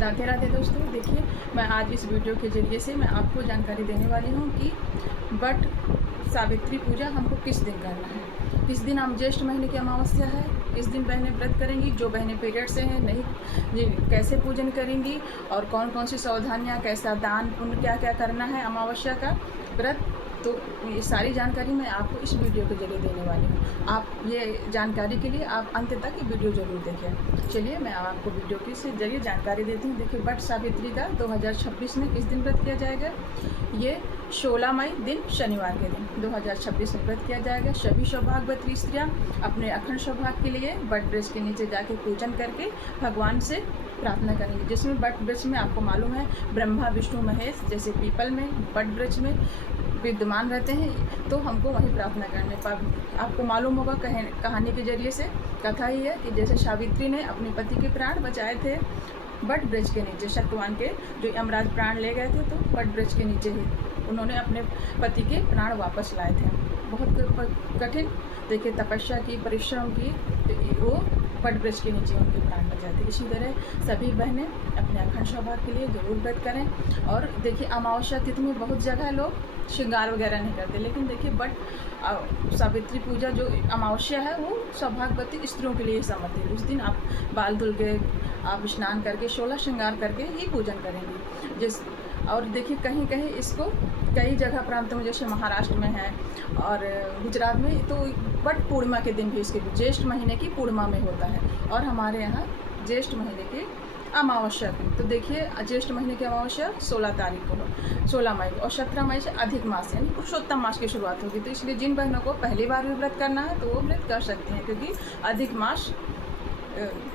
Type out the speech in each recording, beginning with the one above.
राधे राधे दोस्तों। देखिए, मैं आज इस वीडियो के ज़रिए से मैं आपको जानकारी देने वाली हूँ कि बट सावित्री पूजा हमको किस दिन करना है। किस दिन हम ज्येष्ठ महीने की अमावस्या है, इस दिन बहनें व्रत करेंगी। जो बहनें पीरियड से हैं नहीं जी, कैसे पूजन करेंगी और कौन कौन सी सावधानियाँ, कैसा दान पुण्य, क्या क्या करना है अमावस्या का व्रत। तो ये सारी जानकारी मैं आपको इस वीडियो के जरिए देने वाली हूँ। आप ये जानकारी के लिए आप अंत तक ये वीडियो ज़रूर देखें। चलिए मैं आपको वीडियो के जरिए जानकारी देती हूँ। देखिए, बट सावित्री का 2026 में किस दिन व्रत किया जाएगा। ये 16 मई दिन शनिवार के दिन 2026 में व्रत किया जाएगा। सभी सौभाग्यवती स्त्रियाँ अपने अखंड सौभाग्य के लिए बट वृक्ष के नीचे जाके पूजन करके भगवान से प्रार्थना करेंगे। जिसमें बट वृक्ष में आपको मालूम है ब्रह्मा विष्णु महेश जैसे पीपल में बट वृक्ष में विद्यमान रहते हैं, तो हमको वहीं प्रार्थना करने पर आपको मालूम होगा। कहानी के जरिए से कथा ही है कि जैसे सावित्री ने अपने पति के प्राण बचाए थे बट वृक्ष के नीचे। सत्यवान के जो यमराज प्राण ले गए थे तो बट वृक्ष के नीचे ही उन्होंने अपने पति के प्राण वापस लाए थे। बहुत कठिन देखिए तपस्या की, परिश्रम की, वो बट वृक्ष के नीचे उनके प्राण बचाए थे। इसी तरह सभी बहनें अपने अखंड सौभाग्य के लिए जरूर व्रत करें। और देखिए, अमावस्या तिथि में बहुत जगह लोग श्रृंगार वगैरह नहीं करते, लेकिन देखिए बट सावित्री पूजा जो अमावस्या है वो सौभाग्यवती स्त्रियों के लिए समर्पित है। उस दिन आप बाल धुल के, आप स्नान करके, 16 श्रृंगार करके ही पूजन करेंगे। और देखिए कहीं कहीं इसको कई जगह प्रांतों में जैसे महाराष्ट्र में है और गुजरात में तो बट पूर्णिमा के दिन भी इसके ज्येष्ठ महीने की पूर्णिमा में होता है, और हमारे यहाँ ज्येष्ठ महीने की अमावस्या की। तो देखिए, ज्येष्ठ महीने की अमावस्या 16 तारीख को, 16 मई को, और 17 मई से अधिक मास यानी पुरुषोत्तम मास की शुरुआत होगी। तो इसलिए जिन बहनों को पहली बार भी व्रत करना है तो वो व्रत कर सकते हैं, क्योंकि अधिक मास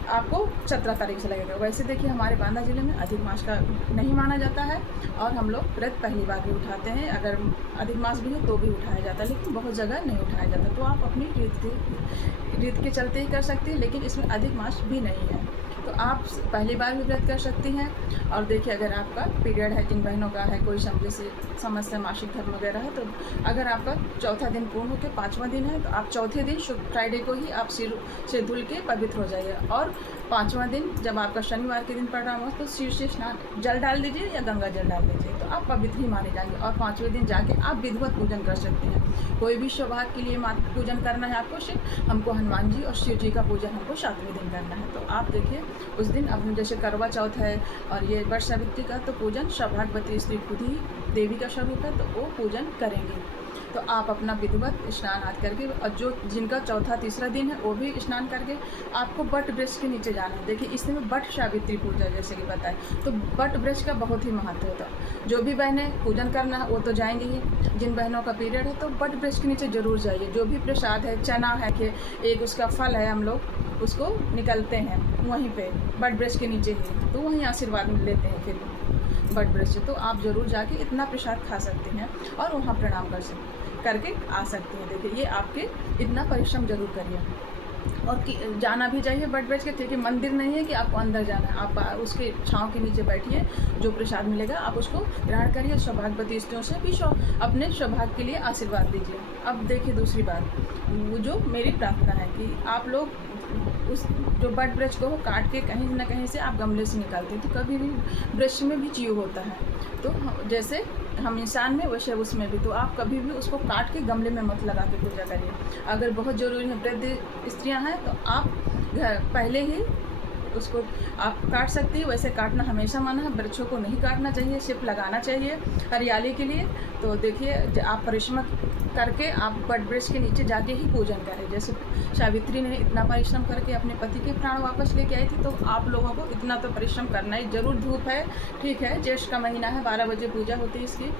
आपको 17 तारीख से लगेगा। वैसे देखिए, हमारे बांदा ज़िले में अधिक मास का नहीं माना जाता है और हम लोग व्रत पहली बार भी उठाते हैं। अगर अधिक मास भी है तो भी उठाया जाता है, लेकिन बहुत जगह नहीं उठाया जाता। तो आप अपनी रीत के चलते ही कर सकते हैं, लेकिन इसमें अधिक मास भी नहीं है, तो आप पहली बार भी व्रत कर सकती हैं। और देखिए, अगर आपका पीरियड है, जिन बहनों का है कोई जैसे समस्या, मासिक धर्म वगैरह है, तो अगर आपका चौथा दिन पूर्ण होकर 5वां दिन है तो आप चौथे दिन फ्राइडे को ही आप सिर से धुल के पवित्र हो जाइए। और 5वां दिन जब आपका शनिवार के दिन पड़ रहा हो तो सिर से स्नान जल डाल दीजिए या गंगा जल डाल दीजिए, तो आप पवित्र ही माने जाएंगे। और 5वें दिन जाके आप विधिवत पूजन कर सकते हैं। कोई भी सौभाग्य के लिए पूजन करना है आपको, सिर्फ हमको हनुमान जी और शिव जी का पूजन हमको 7वें दिन करना है। तो आप देखिए, उस दिन अपने जैसे करवा चौथ है और ये बट सावित्री का, तो पूजन सौभाग्यवती स्त्री खुद ही देवी का स्वरूप है, तो वो पूजन करेंगे। तो आप अपना विधिवत स्नान आदि करके, और जो जिनका चौथा तीसरा दिन है वो भी स्नान करके आपको बट वृक्ष के नीचे जाना है। देखिए, इसमें बट सावित्री पूजा जैसे कि बताए, तो बट वृक्ष का बहुत ही महत्व होता है। जो भी बहनें पूजन करना है वो तो जाएंगी ही। जिन बहनों का पीरियड है तो बट वृक्ष के नीचे जरूर जाइए। जो भी प्रसाद है, चना है कि एक उसका फल है, हम लोग उसको निकलते हैं वहीं पे बट वृक्ष के नीचे ही, तो वहीं आशीर्वाद लेते हैं फिर बट वृक्ष। तो आप ज़रूर जाके इतना प्रसाद खा सकते हैं और वहाँ प्रणाम करके आ सकते हैं। देखिए, ये आपके इतना परिश्रम जरूर करिए। और जाना भी चाहिए बट वृक्ष के, क्योंकि मंदिर नहीं है कि आपको अंदर जाना है। आप उसके छांव के नीचे बैठिए, जो प्रसाद मिलेगा आप उसको ग्रहण करिए। सौभाग्यवती स्त्रियों से भी अपने सौभाग्य के लिए आशीर्वाद दीजिए। अब देखिए, दूसरी बात, वो जो मेरी प्रार्थना है कि आप लोग उस जो बट वृक्ष को काट के कहीं ना कहीं से आप गमले से निकालते हैं, तो कभी भी वृक्ष में भी जीव होता है, तो जैसे हम इंसान में वैसे उसमें भी, तो आप कभी भी उसको काट के गमले में मत लगा के पूजा करिए। अगर बहुत ज़रूरी है, वृद्ध स्त्रियां हैं, तो आप पहले ही उसको आप काट सकती है। वैसे काटना हमेशा मना है, वृक्षों को नहीं काटना चाहिए, सिर्फ लगाना चाहिए हरियाली के लिए। तो देखिए, आप परिश्रम करके आप बट वृक्ष के नीचे जाके ही पूजन करें। जैसे सावित्री ने इतना परिश्रम करके अपने पति के प्राण वापस लेके आई थी, तो आप लोगों को इतना तो परिश्रम करना ही जरूर। धूप है, ठीक है, ज्येष्ठ का महीना है, 12 बजे पूजा होती है इसकी,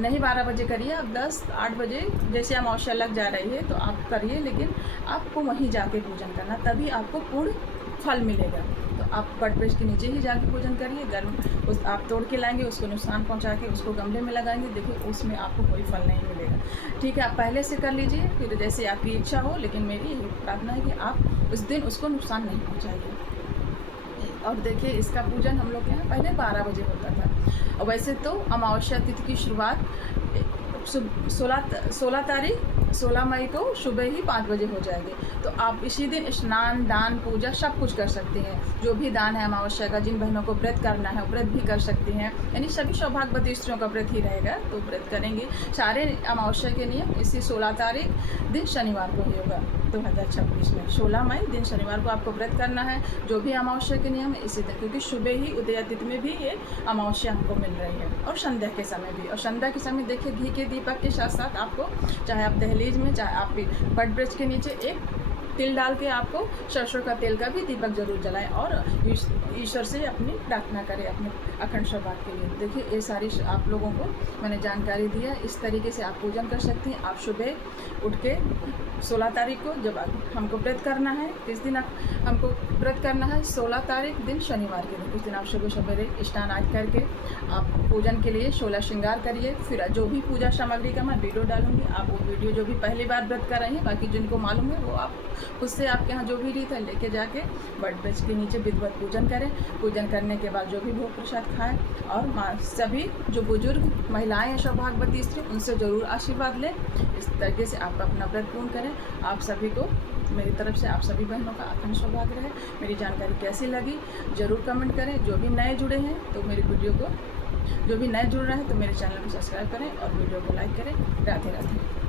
नहीं 12 बजे करिए आप, 10-8 बजे जैसे अमावस्या लग जा रही है तो आप करिए, लेकिन आपको वहीं जाके पूजन करना, तभी आपको पूर्ण फल मिलेगा। तो आप बट वृक्ष के नीचे ही जाके पूजन करिए। गर्म उस आप तोड़ के लाएंगे, उसको नुकसान पहुंचा के उसको गमले में लगाएंगे, देखिए उसमें आपको कोई फल नहीं मिलेगा। ठीक है, आप पहले से कर लीजिए, फिर जैसे आपकी इच्छा हो, लेकिन मेरी यही प्रार्थना है कि आप उस दिन उसको नुकसान नहीं पहुँचाइए। और देखिए, इसका पूजन हम लोग के यहाँ पहले 12 बजे होता था। और वैसे तो अमावस्या तिथि की शुरुआत 16 तारीख 16 मई को सुबह ही 5 बजे हो जाएगी। तो आप इसी दिन स्नान, दान, पूजा सब कुछ कर सकती हैं। जो भी दान है अमावस्या का, जिन बहनों को व्रत करना है वो व्रत भी कर सकती हैं। यानी सभी सौभाग्यवती स्त्रियों का व्रत ही रहेगा, तो व्रत करेंगे। सारे अमावस्या के नियम इसी 16 तारीख दिन शनिवार को ही होगा 2026 में। 16 मई दिन शनिवार को आपको व्रत करना है। जो भी अमावस्या के नियम है इसी दिन, क्योंकि सुबह ही उदय तिथि में भी ये अमावस्या हमको मिल रही है, और संध्या के समय भी। और संध्या के समय देखिए घी के दीपक के साथ साथ आपको, चाहे आप दहलीज में, चाहे आप बट वृक्ष के नीचे एक तिल डाल के आपको सरसों का तेल का भी दीपक जरूर जलाएं, और ईश्वर से अपनी प्रार्थना करें अपने अखंड सौभाग्य के लिए। देखिए ये सारी आप लोगों को मैंने जानकारी दी है। इस तरीके से आप पूजन कर सकती हैं। आप सुबह उठ के 16 तारीख को जब हमको व्रत करना है, किस दिन हमको व्रत करना है, 16 तारीख दिन शनिवार के दिन। उस दिन आप सुबह सवेरे स्नान आदि करके आप पूजन के लिए 16 श्रृंगार करिए। फिर जो भी पूजा सामग्री का मैं वीडियो डालूंगी, आप वो वीडियो जो भी पहली बार व्रत कर रही हैं, बाकी जिनको मालूम है वो आप उससे आपके यहाँ जो भी रीत है लेके जाके बट वृक्ष के नीचे विधिवत पूजन करें। पूजन करने के बाद जो भी भोग प्रसाद खाएं, और सभी जो बुजुर्ग महिलाएं हैं सौभाग्यवती स्त्री, उनसे ज़रूर आशीर्वाद लें। इस तरीके से आप अपना व्रत पूर्ण करें। आप सभी को मेरी तरफ से, आप सभी बहनों का अखंड सौभाग्य रहे। मेरी जानकारी कैसी लगी ज़रूर कमेंट करें। जो भी नए जुड़े हैं तो मेरी वीडियो को, जो भी नए जुड़ रहे हैं तो मेरे चैनल को सब्सक्राइब करें और वीडियो को लाइक करें। राधे राधे।